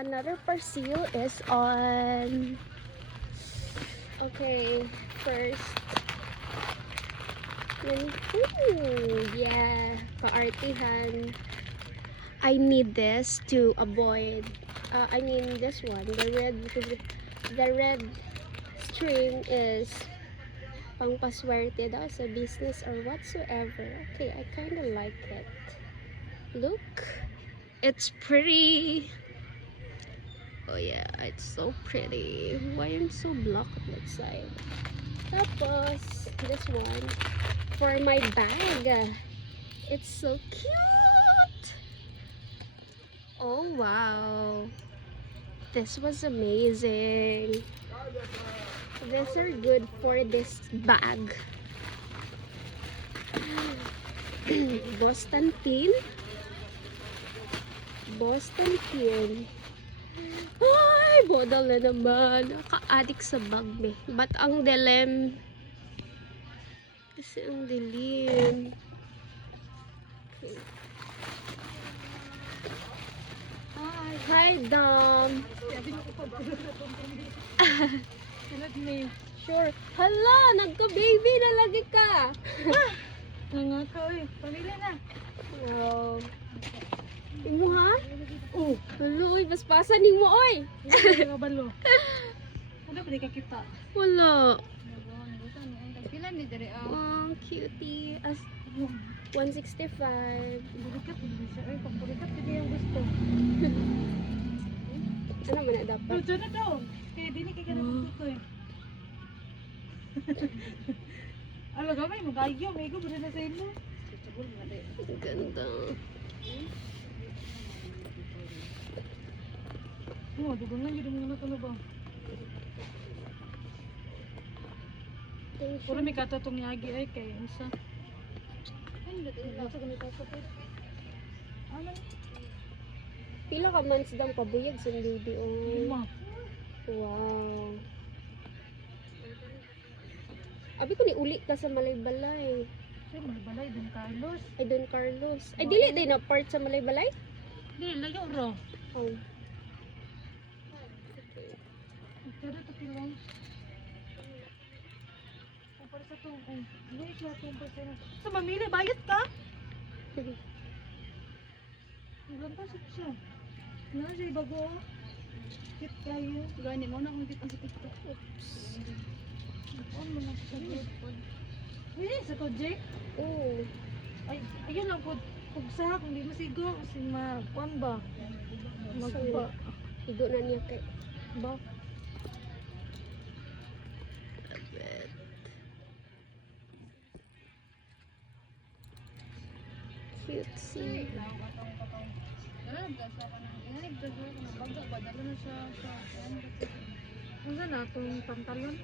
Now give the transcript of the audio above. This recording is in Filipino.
another parcel is on. Okay, first. Yeah, kaartihan. I need this to avoid. I mean this one, the red, because the red string is pang paswerte daw sa business or whatsoever. Okay, I kind of like it. Look, it's pretty. Oh yeah, it's so pretty. Why I'm so black on that side? Tapos, this one for my bag. It's so cute. Oh wow, this was amazing. These are good for this bag. Boston pin. Boston pin. Ay, bodal na naman. Ka-addict sa bag, be. Ba't ang dilim? Kasi ang dilim. Okay. Hi, Dom. Sure. Hala, nagka-baby na lagi ka. Nangaka, oy. Pamilya na. Wow. Imo ha? Oh, hala, oy, baspasan ni mo, oy. Ano ba balo? Ano pa di ka kita? Wala. Kailan ni dere ah? Oh, cutie. As 165. Burikat din siya. Ay, pagpurikat din yung gusto. Ano man na dapat? Pero dyan na daw. Kaya di ni kaya nagtuto eh. Alo, gamay mo. Gayo. May ego. Bura na sa inyo. Ang ganda. Oh, dugungan yun muna ito na ba? Puro may katatong yagi ay kay isa. Ano? Pila ka months daw kabuyag sa baby, oh. Lima. Wow. Abi ko ni uli ka sa Malaybalay. Siya, malbalay din Carlos. Ay, Don Carlos. Ay, dili din na part sa Malaybalay? Di, layo ro. Oh. Pero ito pilong. Para sa itong, wait na itong person. Sa mamili, bayad ka? Naglantasip siya. Ano siya, bago? Kit kayo. Gani mo na kung dito sa TikTok. Oops. Ano mo na siya? Hindi, sa ko, Jake. Oh. Ay, ayun lang po. Kugsa, kung di mo sigo. Kasi ma-kuan ba? Magpa. Igo na niya kay. Ba? Cutesy. Ano na itong pantalon?